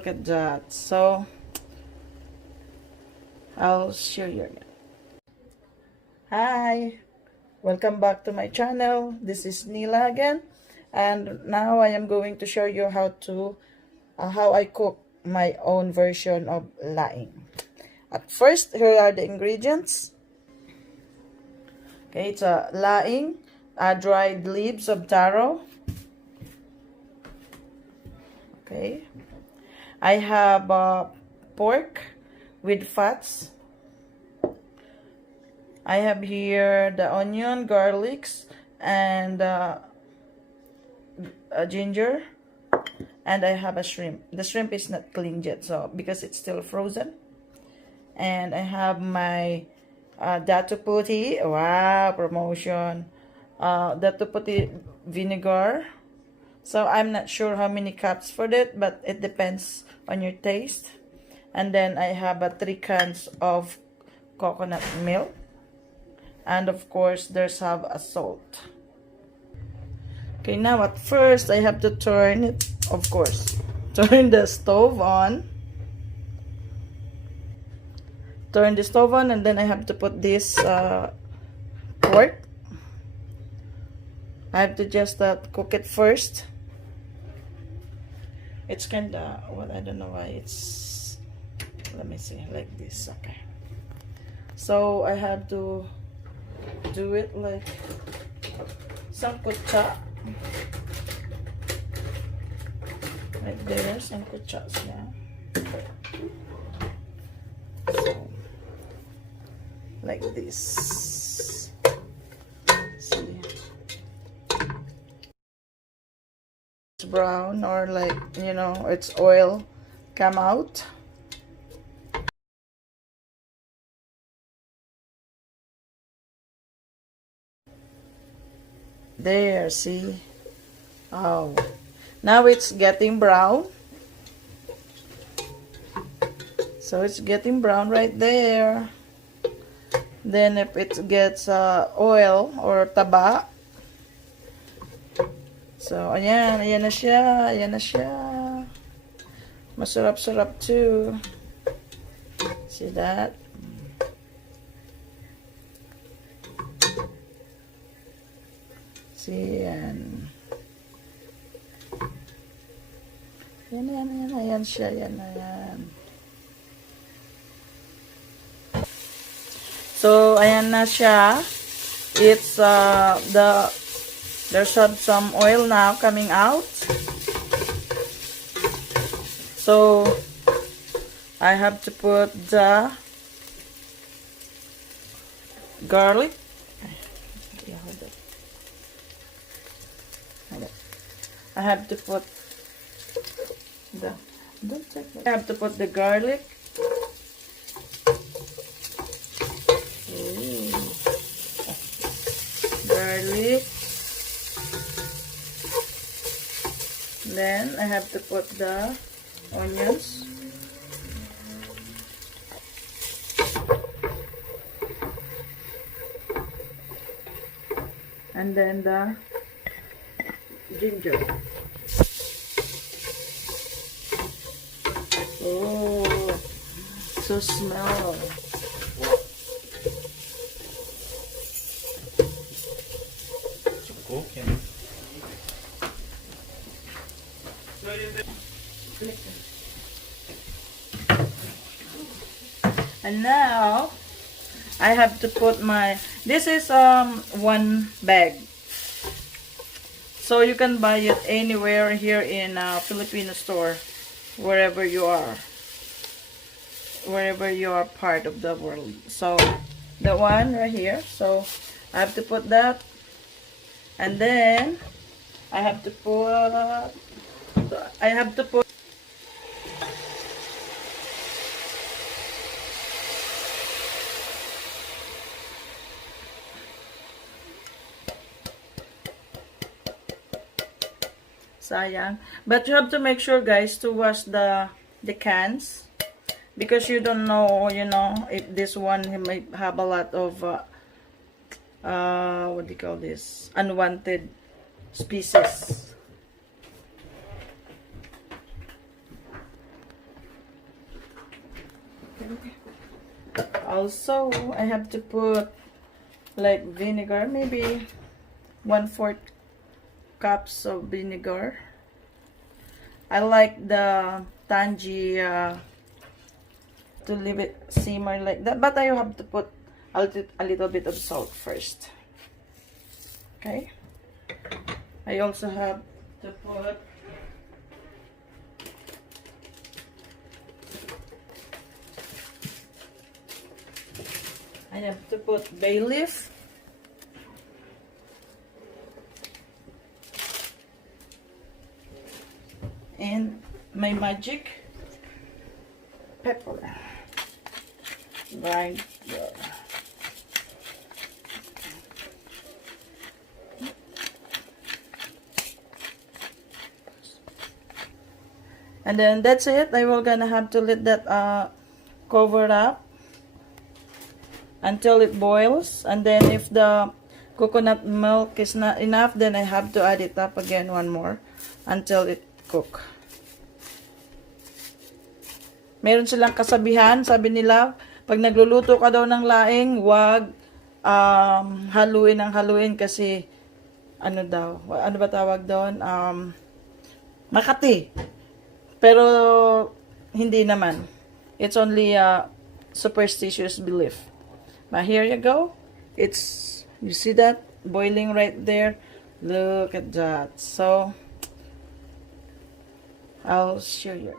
look at that. So I'll show you again. Hi, welcome back to my channel. This is Nila again, and now I am going to show you how I cook my own version of laing. At first, here are the ingredients. Okay, it's a laing, dried leaves of taro. Okay, I have pork with fats. I have here the onion, garlics, and ginger, and I have a shrimp. The shrimp is not cleaned yet, so because it's still frozen. And I have my dato puti. Wow, promotion. Dato puti vinegar. So I'm not sure how many cups for that, but it depends on your taste. And then I have 3 cans of coconut milk. And of course, there's have a salt. Okay, now at first I have to turn it, of course. Turn the stove on. Turn the stove on, and then I have to put this pork. I have to just cook it first. It's kind of, well, I don't know why it's, let me see, like this. Okay. So I have to do it like sangkutsa. Right there, sangkutsas, yeah. So, like this. See, it's brown, or like, you know, it's oil come out. There, see. Oh, now it's getting brown. So it's getting brown right there. Then if it gets oil or taba. So ayan, ayan na siya, ayan na siya. Masarap-sarap too. See that? See, yan. Yan, ayan siya, yan, ayan. So, ayan na siya. It's, there's some oil now coming out. So, I have to put the garlic. I have to put the, I have to put the garlic. Ooh. Garlic. Then I have to put the onions. And then the ginger. Oh, so smell. And now I have to put my, this is 1 bag. So you can buy it anywhere here in Filipino store, wherever you are part of the world. So the one right here, so I have to put that, and then I have to put sayang. But you have to make sure, guys, to wash the cans, because you don't know, you know, if this one might have a lot of what do you call this, unwanted species. Also, I have to put like vinegar, maybe 1/4 cups of vinegar. I like the tangy to leave it simmer like that, but I have to put a little bit of salt first. Okay. I also have to put bay leaf. And my magic pepper. Right there. And then that's it. I will gonna have to let that cover up until it boils. And then if the coconut milk is not enough, then I have to add it up again one more until it cook. Meron silang kasabihan, sabi nila, pag nagluluto ka daw ng laing, wag haluin kasi ano ba tawag doon? Makati. Pero hindi naman. It's only a superstitious belief. But here you go. You see that boiling right there? Look at that. So I'll show you.